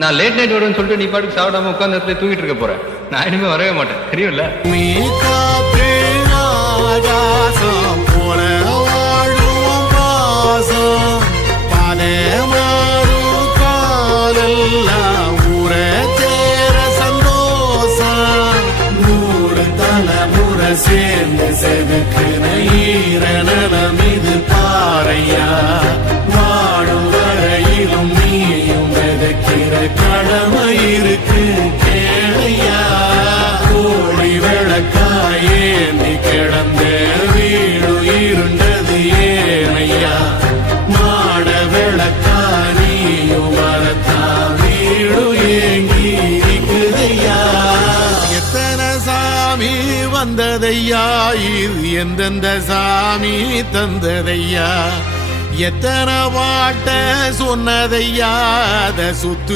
நான் late night வருவேன்னு சொல்லிட்டு நீ பாட்டுக்கு சாப்பிடாம உட்கார்ந்து இடத்துல தூங்கிட்டு இருக்க போறேன். நான் இனிமே வரவே மாட்டேன், தெரியும்ல? நீ காற்றே ஆகாசம் போல வாழும் பாசம் பாலே மாறும் காலெல்லாம் ஊர தேர சந்தோஷம் நூறு தலைமுறை சேர்ந்து செதுக்குன ஈரநலம் இது பாறையா வாழும் வரையிலும் நீயும் விதைக்கிற கடமை இருக்கு கேளையா கோழி விளக்காயேந்தி கிடந்த வீடு இருண்டது ஏனையா மாட விளக்காரியும் வரத்தா வீடு ஏங்கி இருக்குதையா எத்தனை சாமி வந்ததையா இது எந்தெந்த சாமி தந்ததையா எத்தனை பாட்ட சொன்னதையா அத சுத்து